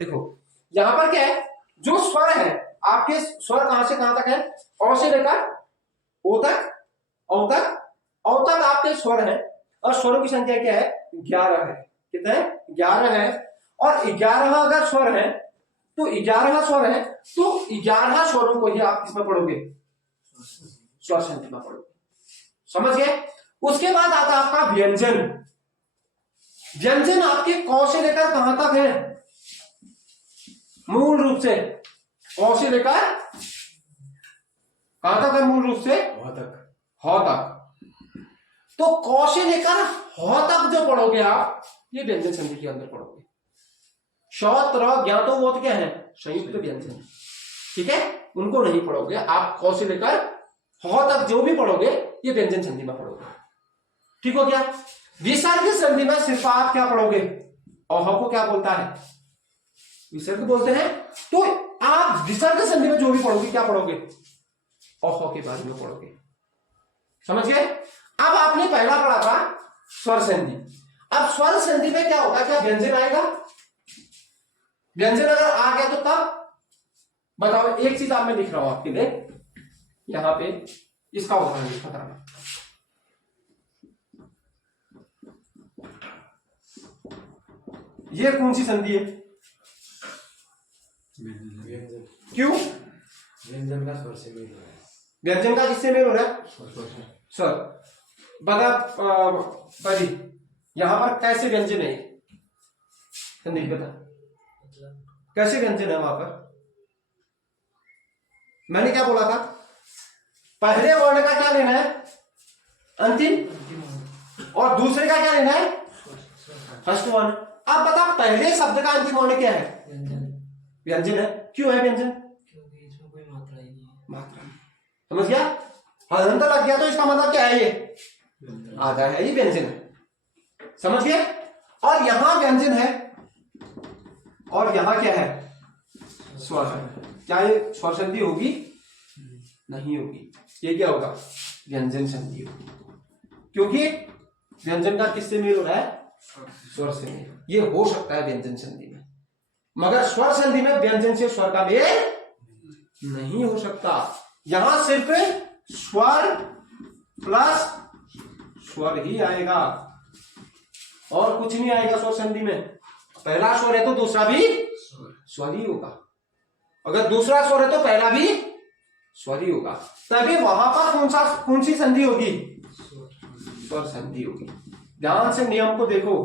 देखो यहां पर क्या है, जो स्वर है आपके, स्वर कहां से कहां तक है, अ से लेकर ओ तक, औ तक, औ तक आपके स्वर है। और स्वरों की संख्या क्या है, 11 है। कितना है, 11 है। और 11 अगर स्वर है तो 11 स्वर है तो 11 स्वरों को ही आप किसमें पढ़ोगे, स्वर संधि में पढ़ोगे। समझ गए। उसके बाद आता है आपका व्यंजन। व्यंजन आपके क से लेकर कहां तक है, मूल रूप से क से लेकर कहां तक है, मूल रूप से ह तक। तो क से लेकर ह तक जो पढ़ोगे आप, ये व्यंजन संधि के अंदर पढ़ोगे। श त्र ज्ञ तो वो क्या है, संयुक्त व्यंजन, ठीक है, उनको नहीं पढ़ोगे आप। क से लेकर ह तक जो भी पढ़ोगे ये व्यंजन संधि में पढ़ोगे। ठीक हो गया। विसर्ग संधि में सिर्फ आप क्या पढ़ोगे, अह को क्या बोलता है, विसर्ग बोलते हैं। तो आप विसर्ग संधि में जो भी पढ़ोगे क्या पढ़ोगे, अह के बारे में पढ़ोगे। समझ गए। अब आपने पहला पढ़ा था स्वर संधि। अब स्वर संधि में क्या होगा, क्या व्यंजन आएगा, व्यंजन अगर आ गया तो तब बताओ। एक चीज आप मैं लिख रहा हूं आपके लिए यहां पे, इसका उदाहरण बताना। ये कौन सी संधि है, क्यों, व्यंजन का स्वर से मेल हो रहा है। व्यंजन का किससे मेल हो रहा है, स्वर। बता भाई यहां पर कैसे व्यंजन है संधि, बता कैसे व्यंजन है वहां पर। मैंने क्या बोला था, पहले वर्ण का क्या लेना है, अंतिम, और दूसरे का क्या लेना है, फर्स्ट वर्ण। अब बता पहले शब्द का अंतिम वर्ण क्या है, व्यंजन है। क्यों है व्यंजन, क्योंकि इसमें कोई मात्रा ही नहीं है। मात्रा। समझ गया, हलंत लग गया तो इसका मतलब क्या है, ये आधा है, ये व्यंजन है। समझ गए। और यहां व्यंजन है और यहां क्या है, स्वर है। क्या ये स्वर संधि होगी, नहीं होगी, ये क्या होगा, व्यंजन संधि होगी। क्योंकि व्यंजन का किससे मेल हो रहा है, स्वर से मेल। ये हो सकता है व्यंजन संधि में, मगर स्वर संधि में व्यंजन से स्वर का मेल नहीं हो सकता। यहां सिर्फ स्वर प्लस स्वर ही आएगा और कुछ नहीं आएगा स्वर संधि में। पहला स्वर है तो दूसरा भी स्वर ही होगा, अगर दूसरा स्वर है तो पहला भी स्वर ही होगा। तभी वहां पर कौन सी संधि होगी, स्वर संधि होगी। ध्यान से नियम को देखो,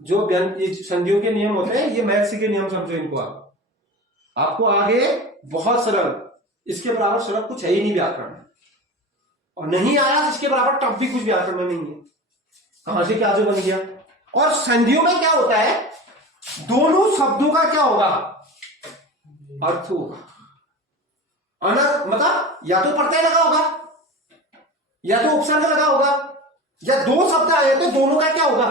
जो संधियों के नियम होते हैं ये मैथ्स के नियम समझो इनको आप। आपको आगे बहुत सरल, इसके बराबर सरल कुछ है ही नहीं व्याकरण में, और नहीं आया इसके बराबर टफ भी कुछ व्याकरण में नहीं है। कहां से क्या जो बन गया। और संधियों में क्या होता है, दोनों शब्दों का क्या होगा, अर्थ होगा। मतलब या तो प्रत्यय लगा होगा या तो उपसर्ग लगा होगा, या दो शब्द आए तो दोनों का क्या होगा,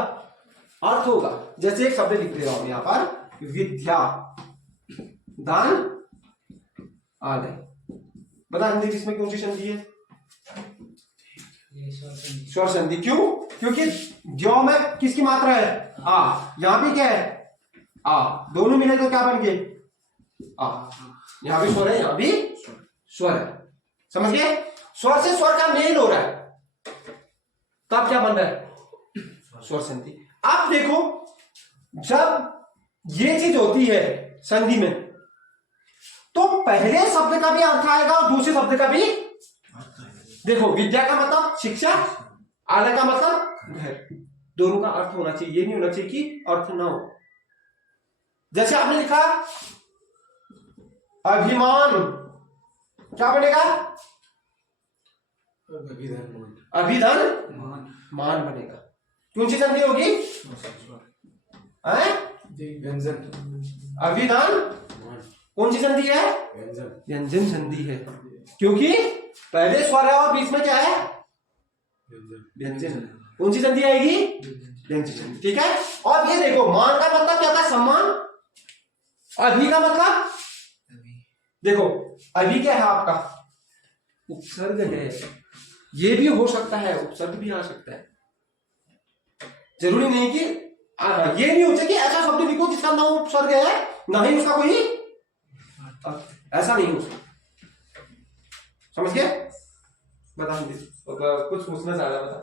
अर्थ होगा। जैसे एक शब्द लिख दे रहा हूं यहां पर, विद्या दान आलय। बता हिंदी इसमें कौन सी संधि है, स्वर संधि। क्यों, क्योंकि ज्यो में किसकी मात्रा है, आ। यहां भी क्या है, आ। दोनों मिले तो क्या बन गए, आ। यहां भी स्वर है, यहां भी स्वर है। समझ गए। स्वर से स्वर का मेल हो रहा है तब क्या बन रहा है, स्वर संधि। आप देखो जब ये चीज होती है संधि में, तो पहले शब्द का भी अर्थ आएगा और दूसरे शब्द का भी। देखो विद्या का मतलब शिक्षा, आलय का मतलब घर, दोनों का अर्थ होना चाहिए। ये नहीं होना चाहिए कि अर्थ ना हो। जैसे आपने लिखा अभिमान, क्या बनेगा, अभिधन मान बनेगा। कौन सी संधि होगी, व्यंजन, अभिधन कौन सी संधि है, व्यंजन संधि है। क्योंकि पहले स्वर है और बीच में क्या है, व्यंजन। कौन सी संधि आएगी, व्यंजन संधि। ठीक है। और ये देखो मान का मतलब क्या था, सम्मान। अभि का मतलब, देखो अभि क्या है आपका, उपसर्ग है। ये भी हो सकता है, उपसर्ग भी आ सकता है, जरूरी नहीं कि ये नहीं हो कि ऐसा शब्द लिखो जिसका ना उपसर्ग है ना ही उसका कोई ऐसा नहीं हो सकता। समझ गए? बता कुछ पूछना चाह रहा बता।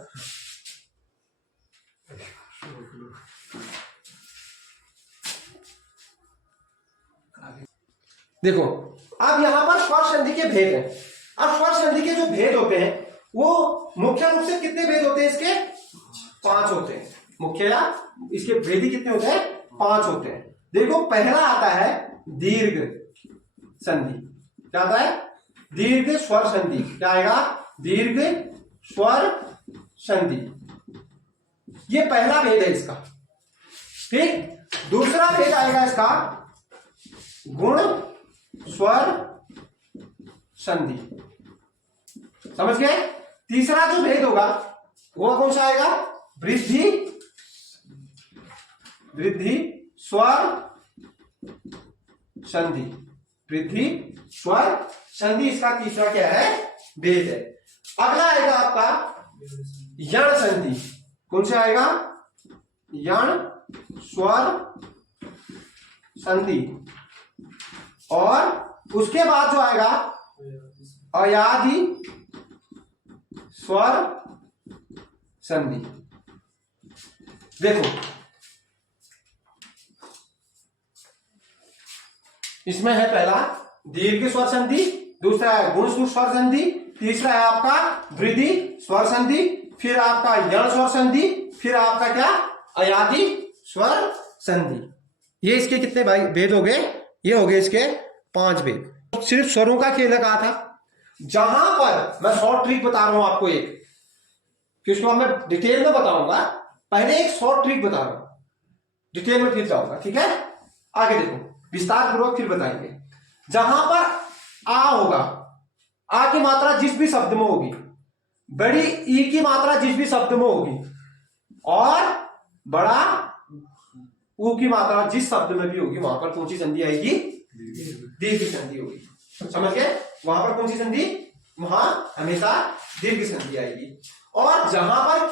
देखो अब यहां पर स्वर संधि के भेद हैं। अब स्वर संधि के जो भेद होते हैं वो मुख्य रूप से कितने भेद होते हैं? इसके 5 होते हैं। मुख्य इसके भेद ही कितने होते हैं? 5 होते हैं। देखो पहला आता है दीर्घ संधि। क्या आता है? दीर्घ स्वर संधि। क्या आएगा? दीर्घ स्वर संधि। ये पहला भेद है इसका। ठीक। दूसरा भेद आएगा इसका गुण स्वर संधि। समझ गए? तीसरा जो भेद होगा वो कौन सा आएगा? वृद्धि स्वर संधि। वृद्धि स्वर संधि इसका तीसरा क्या है? भेद है। अगला आएगा आपका यण संधि। कौन सा आएगा? यण स्वर संधि। और उसके बाद जो आएगा अयादि स्वर संधि। देखो इसमें है पहला दीर्घ स्वर संधि, दूसरा है गुण स्वर संधि, तीसरा है आपका वृद्धि स्वर संधि, फिर आपका यण स्वर संधि, फिर आपका क्या? अयादि स्वर संधि। ये इसके कितने भाई भेद हो गए? ये हो गए इसके 5 भेद। सिर्फ स्वरों का खेल कहा था। जहां पर मैं शॉर्ट ट्रिक बता रहा हूं आपको एक, कि उसको मैं डिटेल में बताऊंगा। पहले एक शॉर्ट ट्रिक बता रहा हूं, डिटेल में फिर जाऊंगा। ठीक है? आगे देखो विस्तार पूर्वक फिर बताएंगे। जहां पर आ होगा, आ की मात्रा जिस भी शब्द में होगी, बड़ी ई की मात्रा जिस भी शब्द में होगी, और बड़ा ऊ की मात्रा जिस शब्द में भी होगी, वहां पर कौन सी संधि आएगी? दीर्घ संधि होगी। समझ गए? वहां पर कौन सी संधि? वहां हमेशा दीर्घ संधि आएगी। और जहां पर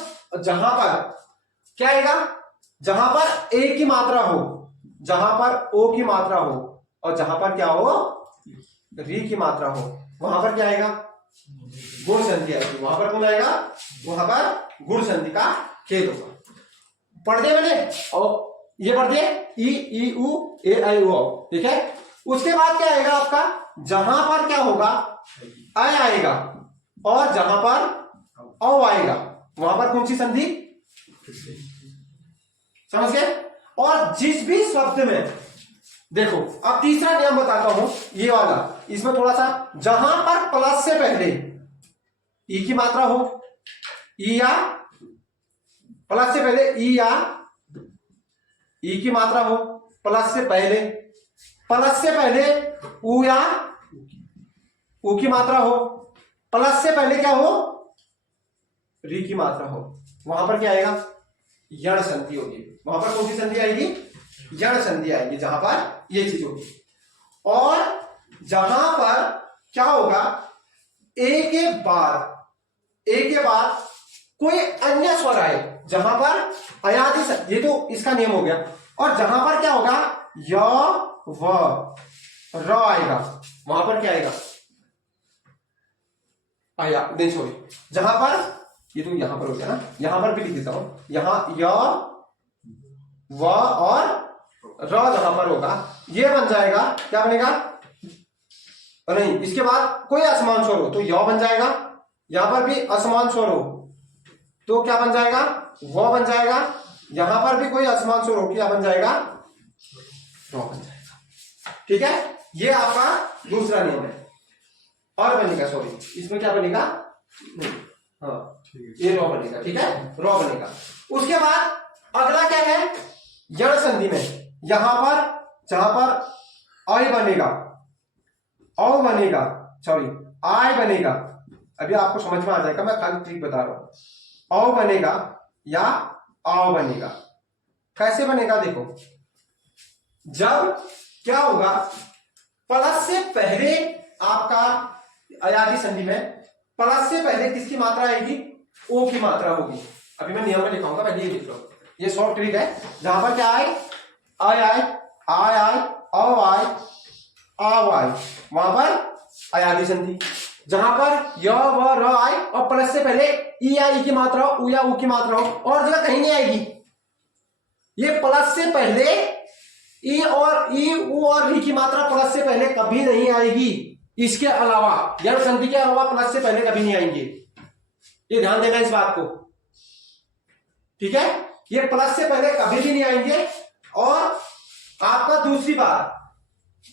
क्या आएगा? जहां पर ए की मात्रा हो, जहां पर ओ की मात्रा हो, और जहां पर क्या हो? री की मात्रा हो, वहां पर क्या आएगा? गुण संधि आएगी। वहां पर कौन आएगा? वहां पर गुण संधि का खेद होगा। पढ़ दे मैंने, और ये पढ़ दे ई ई उ ए आई ओ। ठीक है? उसके बाद क्या आएगा आपका? जहां पर क्या होगा? अ आएगा, और जहां पर औ आएगा, वहां पर कौन सी संधि? समझ गए? और जिस भी शब्द में, देखो अब तीसरा नियम बताता हूं, ये वाला। इसमें थोड़ा सा, जहां पर प्लस से पहले ई की मात्रा हो, ई या प्लस से पहले ई या ई की मात्रा हो, प्लस से पहले ऊ या ऊ की मात्रा हो, प्लस से पहले क्या हो? री की मात्रा हो, वहां पर क्या आएगा? यण संधि होगी। वहां पर कौन सी संधि आएगी? यण संधि आएगी, जहां पर ये चीज होगी। और जहां पर क्या होगा? ए के बाद कोई अन्य स्वर आए, जहां पर अयादि, ये तो इसका नियम हो गया। और जहां पर क्या होगा? य व र आएगा, वहां पर क्या आएगा? आया नहीं, सॉरी, जहां पर, ये तो यहां पर हो गया ना, यहां पर भी लिख देता हूं। यहां य व और र जहां पर होगा, ये बन जाएगा, क्या बनेगा? नहीं, इसके बाद कोई असमान स्वर हो तो य बन जाएगा। यहां पर भी असमान स्वर हो तो क्या बन जाएगा? वो बन जाएगा। यहां पर भी कोई असमान स्वर हो, क्या बन जाएगा? रो बन जाएगा। ठीक है? ये आपका दूसरा नियम है। और बनेगा, सॉरी, इसमें क्या बनेगा? हाँ, ये रो बनेगा। ठीक है? रो बनेगा। उसके बाद अगला क्या है? यण संधि में यहां पर, जहां पर आई बनेगा, औ बनेगा, सॉरी आय बनेगा, अभी आपको समझ में आ जाएगा, मैं खाली ट्रिक बता रहा हूं। औ बनेगा या आओ बनेगा। कैसे बनेगा? देखो, जब क्या होगा? प्लस से पहले आपका अयादि संधि में प्लस से पहले किसकी मात्रा आएगी? ओ की मात्रा होगी। अभी मैं नियम में लिखाऊंगा, पहले ये लिख लो। ये शॉर्ट ट्रिक है, जहां पर क्या आए, आय आय आय आय औ आय आव आय, वहां पर अयादी संधि। जहां पर य व र आए और प्लस से पहले ई या ई की मात्रा हो, उ या उ की मात्रा हो, और जगह कहीं नहीं आएगी। ये प्लस से पहले ई और ई उ और री की मात्रा प्लस से पहले कभी नहीं आएगी। इसके अलावा यण संधि के अलावा प्लस से पहले कभी नहीं आएंगे। ये ध्यान देना इस बात को, ठीक है। ये प्लस से पहले कभी भी नहीं आएंगे। और आपका दूसरी बात,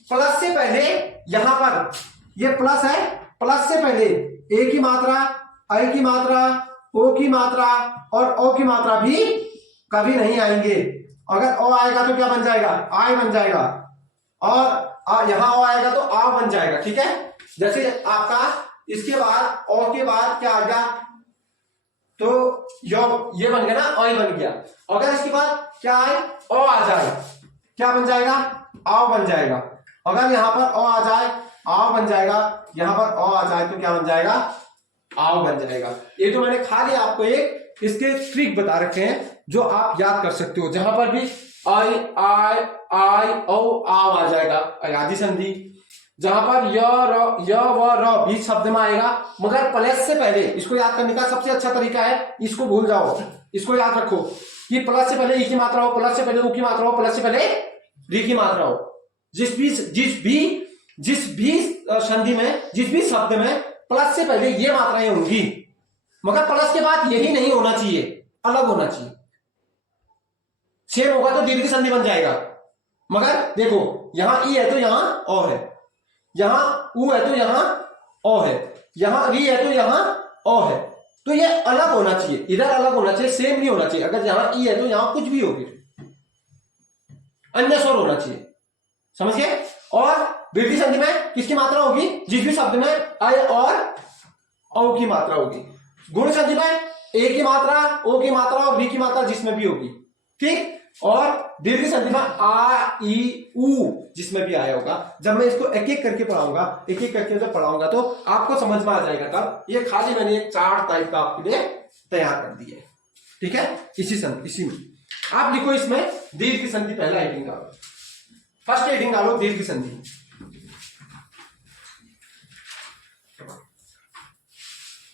प्लस से पहले यहां पर ये प्लस है, प्लस से पहले ए की मात्रा, आई की मात्रा, ओ की मात्रा और ओ की मात्रा भी कभी नहीं आएंगे। अगर ओ आएगा तो क्या बन जाएगा, आय बन जाएगा, और यहां ओ आएगा तो आ बन जाएगा, ठीक है। जैसे आपका इसके बाद ओ के बाद क्या आ गया, तो ये बन गया ना, ओ बन गया। अगर इसके बाद क्या आए, ओ आ जाए, क्या बन जाएगा, आओ बन जाएगा। अगर यहां पर ओ आ जाए, आओ बन जाएगा। यहां पर ओ आ जाए तो क्या बन जाएगा, आओ बन जाएगा। ये तो मैंने खाली आपको एक इसके ट्रिक बता रखे हैं जो आप याद कर सकते हो। जहां पर भी आई आय आय औ आव आ जाएगा, अयादी संधि। जहां पर य व र बीच शब्द में आएगा, मगर प्लस से पहले, इसको याद करने का सबसे अच्छा तरीका है, इसको भूल जाओ, इसको याद रखो कि प्लस से पहले ई की मात्रा हो, प्लस से पहले उ की मात्रा हो, प्लस से पहले री की मात्रा हो। जिस भी संधि में, जिस भी शब्द में प्लस से पहले ये मात्राएं होंगी, मगर प्लस के बाद यही नहीं होना चाहिए, अलग होना चाहिए। सेम होगा तो दीर्घ संधि बन जाएगा। मगर देखो, यहां ई है तो यहां ओ है, यहां उ है तो यहां ओ है, यहां री है तो यहां ओ है, तो ये अलग होना चाहिए, इधर अलग होना चाहिए, सेम नहीं होना चाहिए। अगर यहां ई है तो यहां कुछ भी हो, फिर अन्य स्वर होना चाहिए, समझ गए। और वृद्धि संधि में किसकी मात्रा होगी, जिस भी शब्द में अय और औ की मात्रा होगी। गुण संधि में ए की मात्रा, ओ की मात्रा और बी की मात्रा जिसमें भी होगी, ठीक। और दीर्घ संधि में आ ई उ जिसमें भी आया होगा। जब मैं इसको एक एक करके पढ़ाऊंगा, एक एक करके जब पढ़ाऊंगा तो आपको समझ में आ जाएगा। तब ये खाली मैंने एक चार्ट टाइप का आपके लिए तैयार कर दिया है, ठीक है। इसी में आप लिखो, इसमें दीर्घ संधि पहला हेडिंग डालो, फर्स्ट हेडिंग डालो दीर्घ संधि।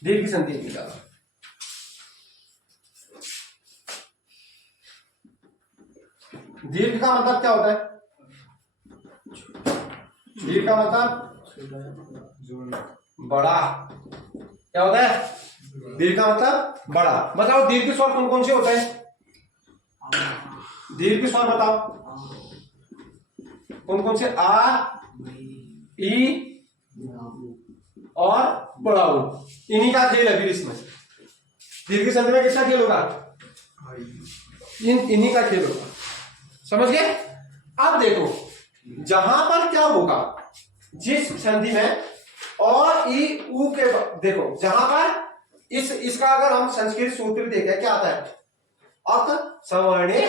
दीर्घ संधि डालो। दीर्घ का मतलब क्या होता है, दीर्घ का मतलब बड़ा, क्या होता है, दीर्घ का मतलब बड़ा। बताओ दीर्घ स्वर कौन कौन से होते हैं, दीर्घ स्वर बताओ कौन कौन से, आ ई और बड़ा उ, इन्हीं का खेल है। फिर इसमें दीर्घ संधि में किसका खेल होगा, इन्हीं का खेल होगा, समझ गए। अब देखो, जहां पर क्या होगा, जिस संधि में और ई उ के, देखो जहां पर इसका अगर हम संस्कृत सूत्र देखें, क्या आता है, अक सवर्णे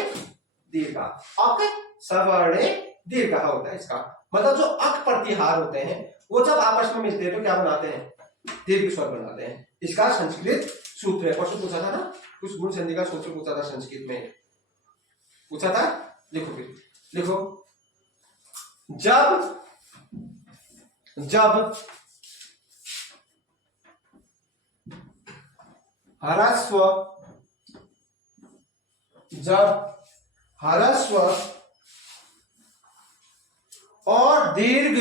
दीर्घ, अक सवर्णे दीर्घ होता है इसका मतलब। जो अक प्रतिहार होते हैं वो जब आपस में मिलते हैं तो क्या बनाते हैं, दीर्घ स्वर बनाते हैं। इसका संस्कृत सूत्र है। परसों पूछा था ना, कुछ गुण संधि का सूत्र पूछा था, संस्कृत में पूछा था। देखो फिर देखो, जब ह्रस्व, जब ह्रस्व और दीर्घ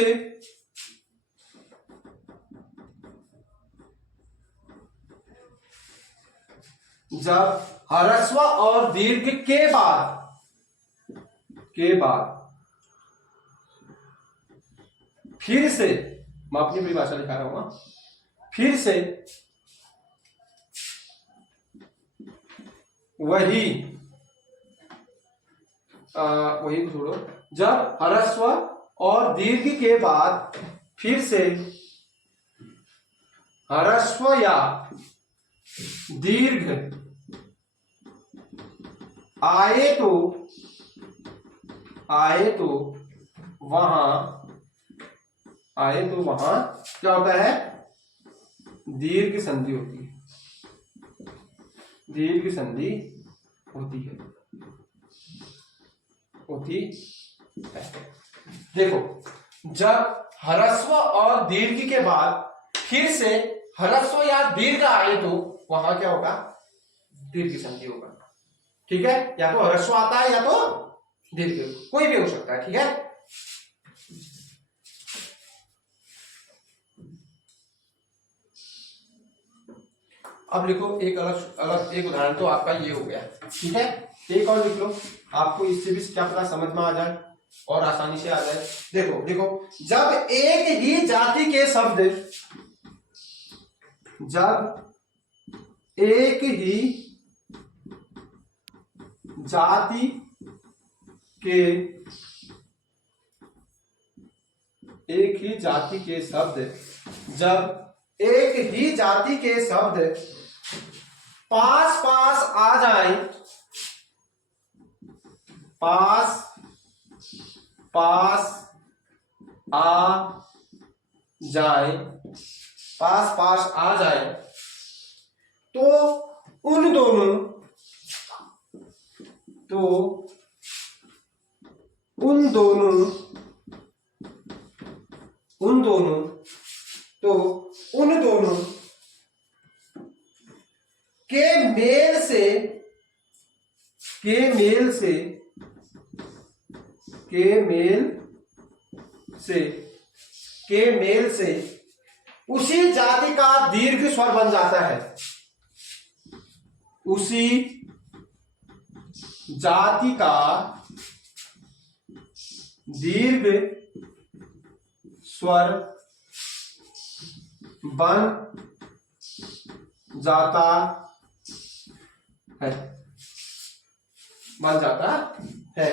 जब ह्रस्व और दीर्घ के बाद फिर से, मैं अपनी परिभाषा लिखा रहा हूं, फिर से वही छोड़ो, जब ह्रस्व और दीर्घ के बाद फिर से ह्रस्व या दीर्घ आए तो वहां क्या होता है, दीर्घ संधि होती है, दीर्घ संधि होती है। होती है। देखो, जब ह्रस्व और दीर्घ के बाद फिर से ह्रस्व या दीर्घ आए तो वहां क्या होगा, दीर्घ संधि होगा। ठीक है, या तो ह्रस्व आता है या तो दीर्घ, कोई भी हो सकता है। ठीक है, अब लिखो एक अलग एक उदाहरण, तो आपका ये हो गया। ठीक है, एक और लिख लो, आपको इससे भी क्या पता समझ में आ जाए और आसानी से आ जाए। देखो देखो, जब एक ही जाति के शब्द, जब एक ही जाति के शब्द, जब एक ही जाति के शब्द पास पास आ जाए, पास पास आ जाए, पास पास आ जाए, तो उन दोनों, तो उन दोनों, उन दोनों, तो उन दोनों के मेल से, के मेल से, के मेल से, के मेल से उसी जाति का दीर्घ स्वर बन जाता है, उसी जाति का दीर्घ स्वर बन जाता है, बन जाता है,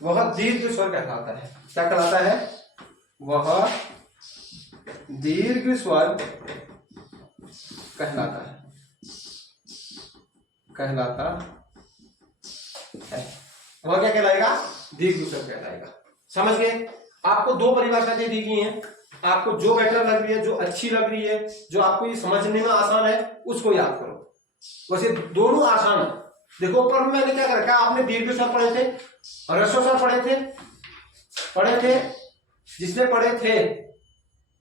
वह दीर्घ स्वर कहलाता है। क्या कहलाता है? वह दीर्घ स्वर कहलाता है, कहलाता है। वह क्या कहलाएगा? दीर्घ स्वर कहलाएगा। समझ गए? आपको दो परिभाषा दे दी गई हैं, आपको जो बेटर लग रही है, जो अच्छी लग रही है, जो आपको ये समझने में आसान है, उसको याद करो। वैसे दोनों आसान है। देखो ऊपर में मैंने क्या कर रखा, आपने दीर्घ स्वर पढ़े थे, ह्रस्व स्वर पढ़े थे, जिसने पढ़े थे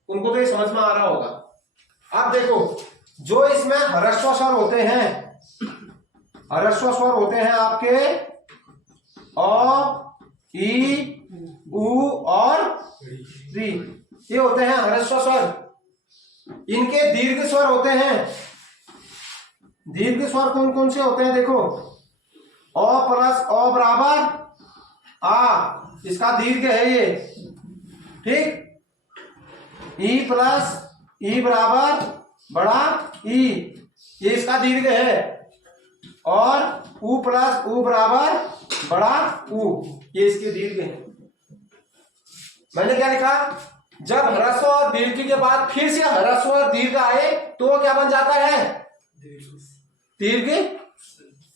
उनको तो ये समझ में आ रहा होगा। अब देखो, जो इसमें ह्रस्व स्वर होते हैं, ह्रस्व स्वर होते हैं आपके अ, ई, उ और री, ये होते हैं ह्रस्व स्वर। इनके दीर्घ स्वर होते हैं। दीर्घ स्वर कौन कौन से होते हैं? देखो, अ प्लस अ बराबर आ, इसका दीर्घ है ये। ठीक, ई प्लस ई बराबर बड़ा ई, ये इसका दीर्घ है। और उ प्लस उ बराबर बड़ा उ, ये इसके दीर्घ है। मैंने क्या लिखा? जब ह्रस्व और दीर्घ के बाद फिर से ह्रस्व और दीर्घ आए तो वो क्या बन जाता है? दीर्घ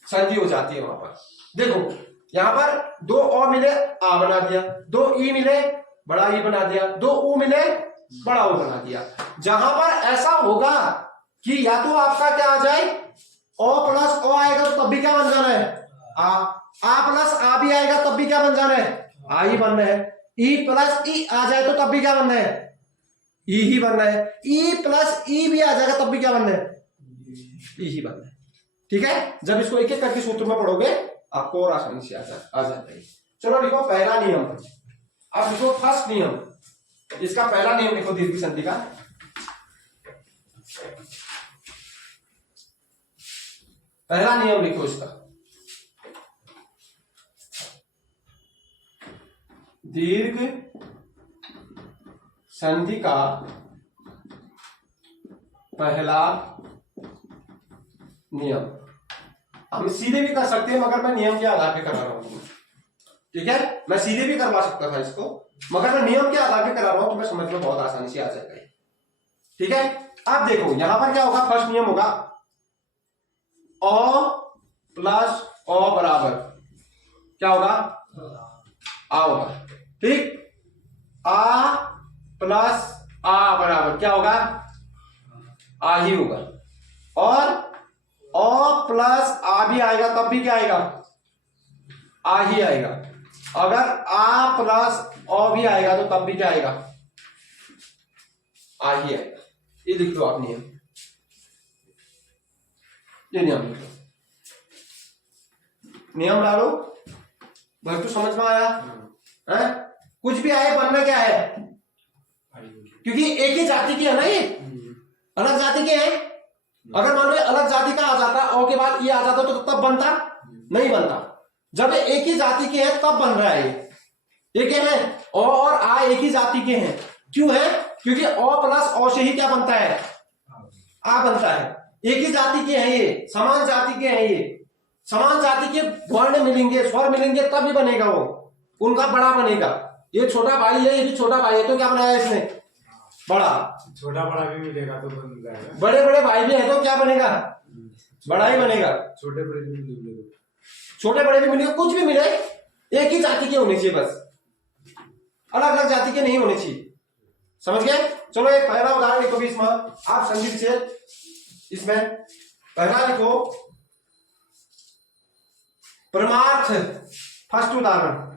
संधि हो जाती है वहां पर। देखो यहां पर दो अ मिले आ बना दिया, दो ई मिले बड़ा ई बना दिया, दो उ मिले बड़ा उ बना दिया। जहां पर ऐसा होगा कि या तो आपका क्या आ जाए, ओ प्लस ओ आएगा तो तब भी क्या बन जाना है? आ प्लस आ भी आएगा तब भी क्या बन जाना है? आ ही बनना है। ई प्लस ई आ जाए तो तब भी क्या बनना है? ई ही बनना है। ई प्लस ई भी आ जाएगा तब भी क्या बनना है? ई ही बनना है। ठीक है, जब इसको एक एक करके सूत्र में पढ़ोगे आपको और आसानी से आ जाता है। चलो लिखो पहला नियम। अब लिखो फर्स्ट नियम, इसका पहला नियम लिखो दीर्घ संधि का। पहला नियम लिखो इसका, दीर्घ संधि का पहला नियम। हम सीधे भी कर सकते हैं मगर मैं नियम के आधार पे करा रहा हूं। ठीक है, मैं सीधे भी करवा सकता था इसको, मगर मैं नियम के आधार पे करा रहा हूं तो मैं समझ में बहुत आसानी से आ जाएगा। ठीक है, अब देखो यहां पर क्या होगा? फर्स्ट नियम होगा अ प्लस अ बराबर क्या होगा? आ होगा। ठीक, आ प्लस आ बराबर क्या होगा? आ ही होगा। और अ प्लस आ भी आएगा तब भी क्या आएगा? आ ही आएगा। अगर आ प्लस ओ भी आएगा तो तब भी क्या आएगा, आ ही आएगा। ये लिख लो आप नियम, ये नियम लिख लो, नियम डालो। भर तो समझ में आया है? कुछ भी आए बनना क्या है, क्योंकि एक ही जाति के है ना, ये अलग जाति के हैं। अगर मान लो अलग जाति का आ जाता ओ के बाद ये आ जाता तो तब बनता नहीं बनता। जब ये एक ही जाति के हैं तब बन रहा है। ये क्या है, ओ और आ एक ही जाति के हैं। क्यों है, क्योंकि ओ प्लस ओ से ही क्या बनता है, आ बनता है। एक ही जाति के हैं, ये समान जाति के हैं। ये समान जाति के वर्ण मिलेंगे, स्वर मिलेंगे तब ही बनेगा वो, उनका बड़ा बनेगा। ये छोटा भाई है, ये भी छोटा भाई है, तो क्या बनाया इसने, बड़ा। छोटा बड़ा भी मिलेगा तो बन जाएगा। बड़े बड़े भाई भी है तो क्या बनेगा, बड़ा ही बनेगा। छोटे बड़े भी मिलेंगे, छोटे बड़े भी मिलेंगे, कुछ भी मिले, एक ही जाति के होने चाहिए बस, अलग अलग जाति के नहीं होने चाहिए। समझ गए? चलो एक पहला उदाहरण लिखो भी इसमें आप संधि विच्छेद। इसमें पहला लिखो परमार्थ, फर्स्ट उदाहरण,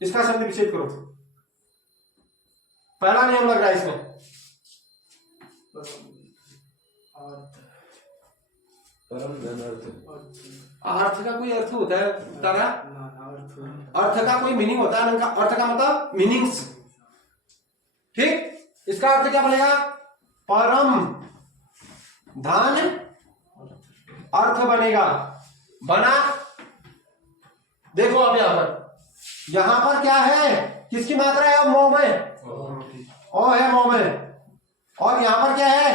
इसका संधि विच्छेद करो। पहला नियम लग रहा है इसमें, परम धन अर्थ। अर्थ का कोई अर्थ होता है तारा, अर्थ का कोई मीनिंग होता है, अर्थ का मतलब मीनिंग्स। ठीक, इसका अर्थ क्या बनेगा, परम धन अर्थ बनेगा। बना, देखो अब यहां पर क्या है, किसकी मात्रा है, मो में ओ है, मो में, और यहां पर क्या है,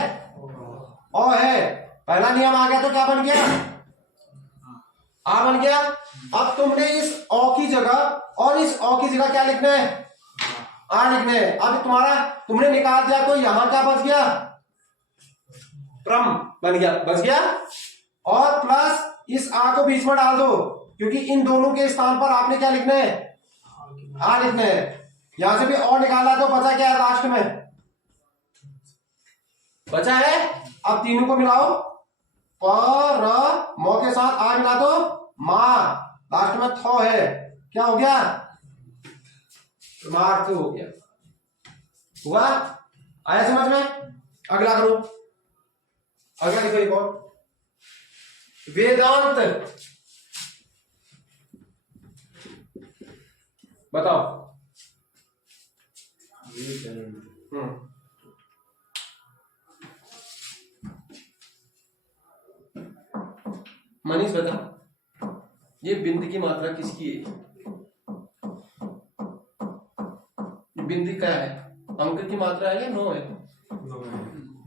ओ है। पहला नियम आ गया तो क्या बन गया, आ बन गया। अब तुमने इस ओ की जगह और इस ओ की जगह क्या लिखना है, आ लिखना है। अब तुम्हारा तुमने निकाल दिया तो यहां क्या बच गया, प्रम बन गया, बच गया। और प्लस इस आ को बीच में डाल दो, क्योंकि इन दोनों के स्थान पर आपने क्या लिखना है, आ लिखना है। यहां से भी और निकाला तो बचा क्या है, लास्ट में बचा है। अब तीनों को मिलाओ, पर मो के साथ आ मिला दो, मा, लास्ट में थो है, क्या हो गया, परमार्थ हो गया। हुआ, आया समझ में? अगला करो, अगला लिखो एक और, वेदांत। बताओ। मनीष बता, ये बिंद की मात्रा किसकी है, बिंद क्या है, अंक की मात्रा है या 9 है,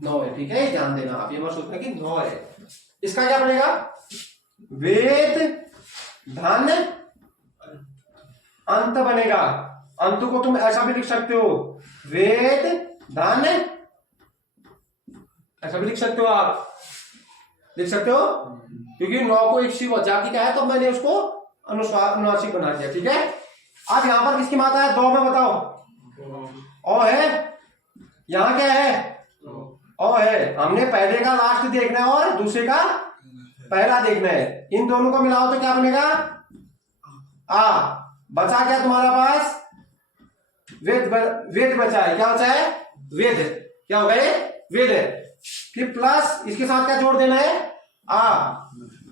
9 है। ठीक है, ये ध्यान देना, आप ये मत सोचना कि 9 है। इसका क्या बनेगा, वेद धन अंत बनेगा। अंत को तुम ऐसा भी लिख सकते हो, वेद धन, ऐसा भी लिख सकते हो, आप लिख सकते हो, क्योंकि 9 को एक सी जाति का है तो मैंने उसको अनुनासिक बना दिया। ठीक है, अब यहां पर किसकी मात्रा है, 2 में बताओ, ओ है, यहां क्या है, ओ है। हमने पहले का लास्ट देखना है और दूसरे का पहला देखना है। इन दोनों को मिलाओ तो क्या बनेगा, आ। बचा क्या तुम्हारा पास, वेद, वेद बचा है, क्या बचा है, वेद, क्या हो गए, वेद। फिर प्लस इसके साथ क्या जोड़ देना है, आ,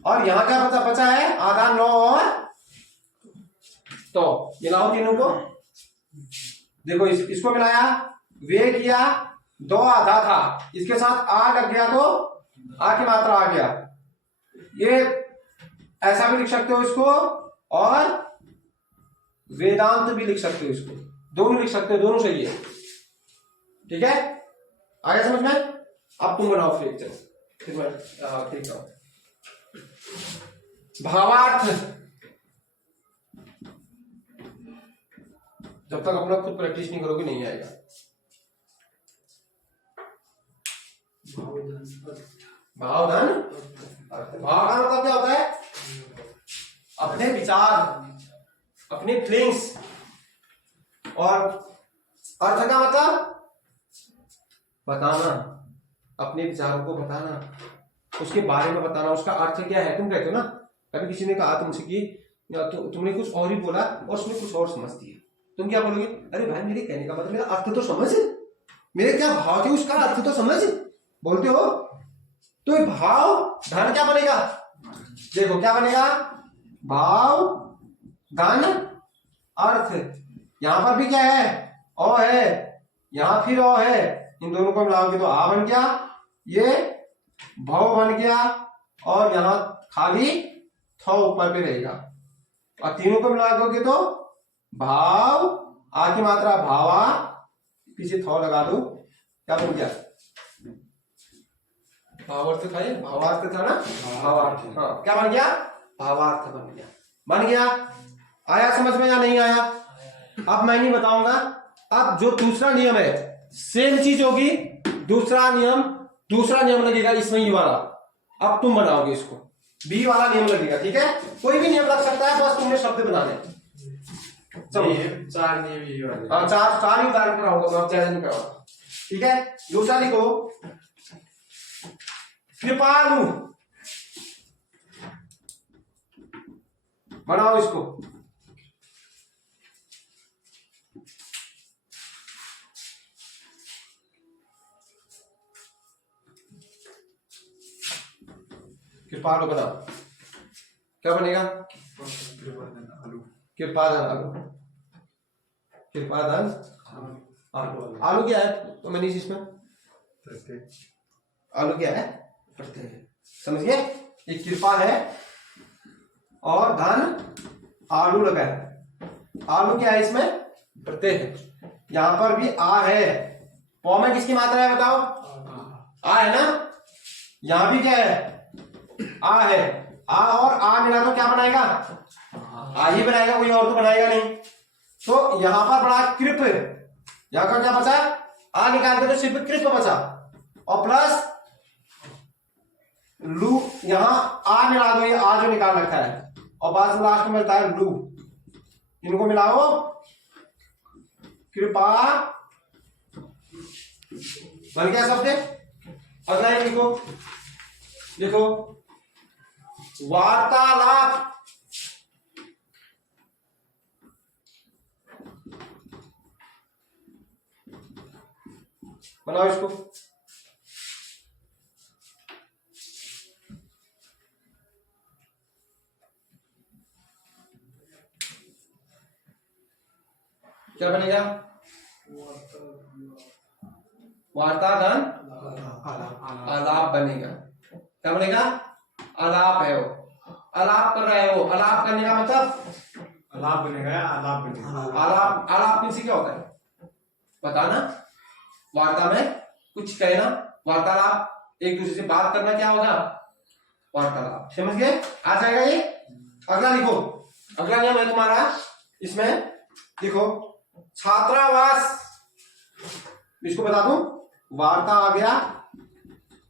और यहां क्या बचा है, आधा 9 और तो मिलाओ तीनों को। देखो इसको मिलाया, वे किया, 2 आधा था, इसके साथ आ लग गया तो आ की मात्रा आ गया। ये ऐसा भी लिख सकते हो इसको, और वेदांत भी लिख सकते हो इसको, दोनों लिख सकते हो, दोनों सही है। ठीक है, आगे समझ में? अब तुम बनाओ फिर, चलो ठीक है। भावार्थ, जब तक अपना खुद प्रैक्टिस नहीं करोगे नहीं आएगा। भावधन, भाव का मतलब क्या होता है, अपने विचार, अपने फीलिंग्स। और अर्थ का मतलब बताना, अपने विचारों को बताना, उसके बारे में बताना, उसका अर्थ क्या है, तुम कहते हो ना, कभी किसी ने कहा तुमसे कि तुमने कुछ और ही बोला और उसने कुछ और समझ दिया, तुम क्या बोलोगे? अरे भाई मेरे कहने का मतलब मेरा अर्थ तो समझ, मेरे क्या भाव थे उसका अर्थ तो समझ, बोलते हो। तो ये भाव धन क्या बनेगा? देखो क्या बनेगा, भाव धन अर्थ। यहां पर भी क्या है, ओ है, यहां फिर ओ है, इन दोनों को मिलाओगे तो आ बन गया, ये भव बन गया, और यहां खाली थ ऊपर पे रहेगा, और तीनों को मिलाओगे तो भाव, आ की मात्रा भावा, पीछे थ लगा दो, क्या बन गया? भावार्थ था, ये भावार्थ था ना, भावार्थ। हाँ क्या बन गया? भावार्थ बन गया। बन गया, आया समझ में या नहीं आया? अब मैं नहीं बताऊंगा। अब जो दूसरा नियम है सेम चीज होगी, दूसरा नियम लगेगा इसमें, ये वाला। अब तुम बनाओगे इसको, बी वाला नियम लगेगा, ठीक है? कोई भी नियम लग सकता है, बस तुमने शब्द बनाने। चलो 4 नियम ये वाले। हाँ, चार ही उदाहरण कराऊंगा मैं, अब ज्यादा नहीं कराऊंगा, ठीक है? दूसरा लिखो, कृपालु, बनाओ इसको। कृपालु बनाओ, क्या बनेगा? कृपाधन आलू, कृपाधन आलू। आलू क्या है तो मैंने इसमें, आलू क्या है? प्रत्यय, समझ गए? ये कृपा है और धन आलू लगा है, आलू क्या है इसमें? प्रत्यय है। यहां पर भी आ है, पौ में किसकी मात्रा है बताओ? आ है ना, यहां भी क्या है? आ है, आ और आ मिला तो क्या बनाएगा? आ ही बनाएगा, कोई और तो बनाएगा नहीं। तो यहां पर बड़ा कृप, यहां का क्या बचा? आ निकाल के तो सिर्फ कृप बचा, और प्लस लू, यहां आ मिला दो, ये आ जो निकाल रखा है, और बाद में लास्ट में मिलता है लू, इनको मिलाओ, कृपा बन गया शब्द। अगला एक लिखो, देखो वार्तालाप, बनाओ इसको। क्या बनेगा? वार्ताधन आलाप बनेगा। क्या बनेगा? आलाप है, वो आलाप कर रहे हो, आलाप करने का मतलब आलाप बनेगा, आलाप बनेगा। आलाप, आलाप किसी क्या होता है बताना? वार्ता में कुछ कहना, वार्तालाप, एक दूसरे से बात करना, क्या होगा? वार्तालाप। समझ गए? आ जाएगा ये। अगला लिखो, अगला नियम है तुम्हारा इसमें, देखो छात्रावास, इसको बता दूं, वार्ता आ गया,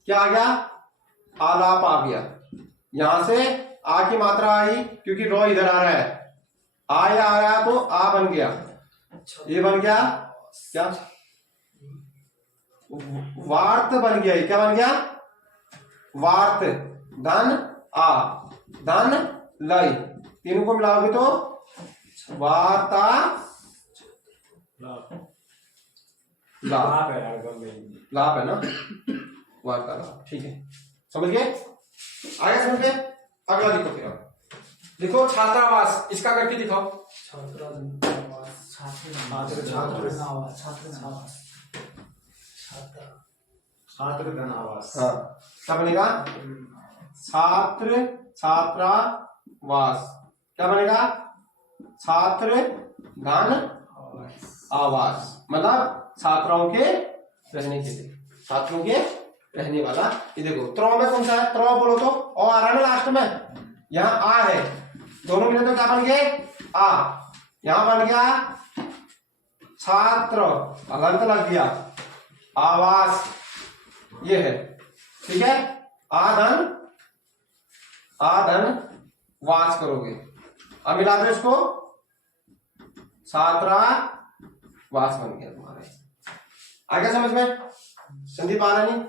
क्या आ गया? आलाप आ गया। यहां से आ की मात्रा आई, क्योंकि रो इधर आ रहा है, आया तो आ बन गया, ये बन गया क्या? वार्त बन गया, क्या बन गया? वार्त, धन आ, धन लय, तीनों को मिलाओगे तो वार्ता लाभ, लाभ है यार, लाभ है ना, वार्तालाप, ठीक है? समझ गए? आगे समझ गए? अगला लिखो, फिर लिखो छात्रावास, इसका करके दिखाओ। छात्र धनावास। हाँ क्या बनेगा? छात्र छात्रावास, क्या बनेगा? छात्र धन आवास, मतलब छात्राओं के रहने के लिए, छात्रों के रहने वाला। ये देखो त्रो में कौन सा है? त्रो बोलो तो और आ रहा है ना लास्ट में, यहाँ आ है, दोनों मिले तो क्या बन गए? आ, यहां बन गया छात्र, अलंत लग गया, आवास, ये है, ठीक है? आधन वास करोगे, अब मिला दो इसको, छात्रा वास बन गया तुम्हारे। आगे समझ में? संदीप आ रहा नहीं?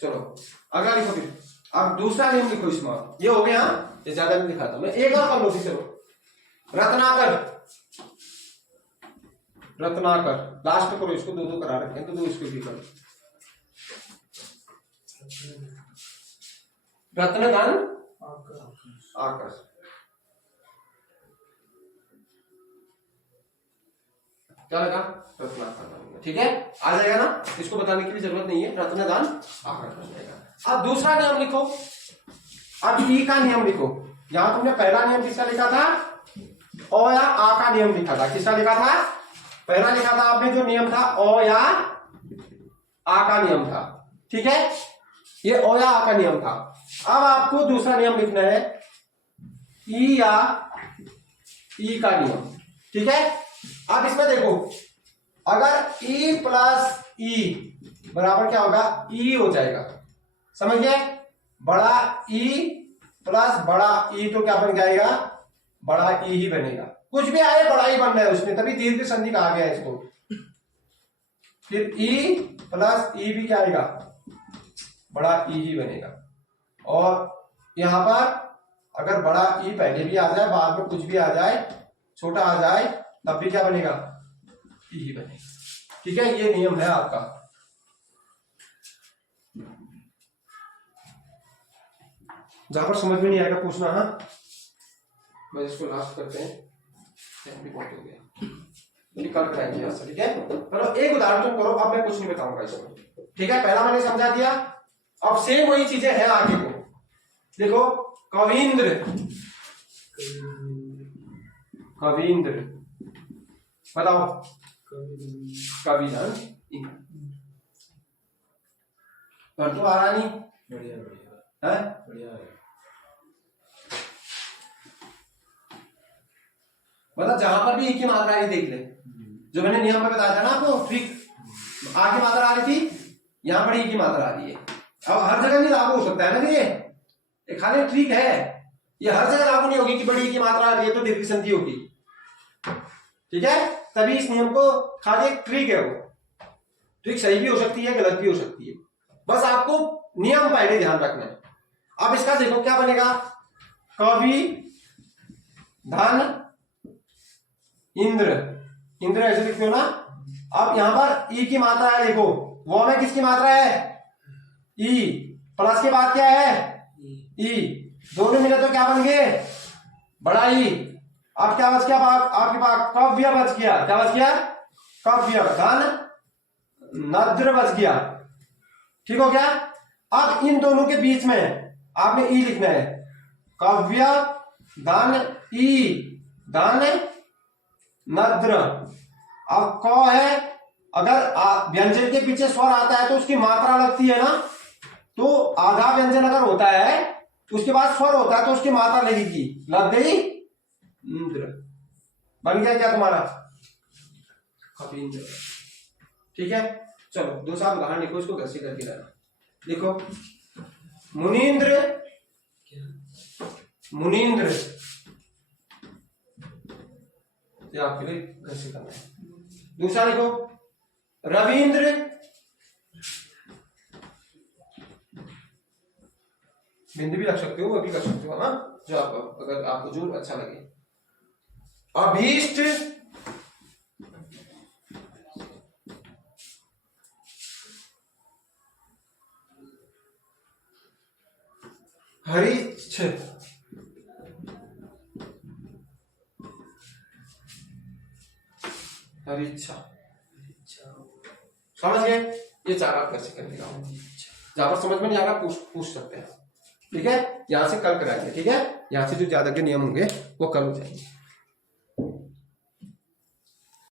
चलो अगला लिखो फिर। अब दूसरा नियम लिखो इसमें, ये हो गया ये ज्यादा नहीं दिखाता मैं, एक और कर लो चलो। रत्नाकर, रत्नाकर लास्ट करो इसको, दो दो करा रखे हैं तो दो इसको भी करो। रत्नदान आकर, क्या लगा? रत्नाकर, ठीक है, आ जाएगा ना, इसको बताने की भी जरूरत नहीं है, रत्नदान आकर बन जाएगा। अब दूसरा नियम लिखो, अब ई का नियम लिखो। यहां तुमने पहला नियम किसका लिखा था? ओ या आ का नियम लिखा था। किसका लिखा था? पहला लिखा था आपने जो नियम था, ओ या आ का नियम था, ठीक है, ये ओ या आ का नियम था। अब आपको दूसरा नियम लिखना है, ई या ई का नियम, ठीक है। अब इसमें देखो, अगर ई प्लस ई बराबर क्या होगा? ई हो जाएगा, समझ गए? बड़ा ई प्लस बड़ा ई तो क्या बन जाएगा? बड़ा ई ही बनेगा। कुछ भी आए बड़ा ही बन रहा है उसमें, तभी दीर्घ संधि कहा गया है इसको। फिर ई प्लस ई भी क्या आएगा? बड़ा ई ही बनेगा। और यहां पर अगर बड़ा ई पहले भी आ जाए, बाद में कुछ भी आ जाए, छोटा आ जाए, तब भी क्या बनेगा? ई ही बनेगा, ठीक है। ये नियम है आपका। जहां पर समझ में नहीं आएगा पूछना, हाँ। मैं इसको लास्ट करते हैं, भी बहुत हो गया, कल कराएंगे यहाँ से, ठीक है। चलो एक उदाहरण तुम करो, अब मैं कुछ नहीं बताऊंगा इसमें, ठीक है। पहला मैंने समझा दिया, अब सेम वही चीजें हैं आगे को। देखो, कविंद्र, कविंद्र बताओ, कविदान पर तो आ रहा नहीं, बढ़िया बढ़िया है बढ़िया है। मतलब जहां पर भी एक ही मात्रा आ रही, देख ले, जो मैंने नियम में बताया था ना आपको, ठीक आगे मात्रा आ रही थी, यहां पर एक ही मात्रा आ रही है। अब हर जगह नहीं लागू हो सकता है ना, ये खाली ट्रिक है, ये हर जगह लागू नहीं होगी कि बड़ी की मात्रा आ रही है तो दीर्घ संधि होगी, ठीक है। तभी इस नियम को, खाली एक ट्रिक है, वो ट्रिक सही भी हो सकती है, गलत भी हो सकती है, बस आपको नियम पहले ध्यान रखना है। अब इसका देखो क्या बनेगा? कवि धन इंद्र, इंद्र ऐसे लिखते हो ना। अब यहां पर ई की मात्रा है, देखो वो में किसकी मात्रा है? ई, प्लस के बाद क्या है? ई, दोनों मिले तो क्या बन गए? बड़ा ई। अब क्या बच गया आपके पास? कव्य बच गया। क्या बच गया? कव्य धन नद्र बच गया, ठीक हो गया। अब इन दोनों के बीच में आपने ई लिखना है, कव्य धन ई धन नद्र। अब क है, अगर व्यंजन के पीछे स्वर आता है तो उसकी मात्रा लगती है ना, तो आधा व्यंजन अगर होता है उसके बाद स्वर होता है तो उसकी मात्रा लगेगी, लग गई इंद्र, बन गया क्या तुम्हारा? कविंद्र, ठीक है। चलो दूसरा उदाहरण लिखो, इसको घर से करके लाना। देखो, मुनींद्र, मुनींद्र ये आपके लिए घर से करना है। दूसरा देखो, रविंद्र, बिंदु भी रख सकते हो, वो भी कर सकते हो, हाँ, जो आपको, अगर आपको जो अच्छा लगे। अभीष्ट, हरीछ, हरीच्छा, समझ गए? ये चार आप कैसे करने का, जहां पर समझ में नहीं आ रहा पूछ सकते हैं, ठीक है। यहां से कल कराएंगे, ठीक है। यहां से जो ज्यादा के नियम होंगे वो कल हो जाएंगे।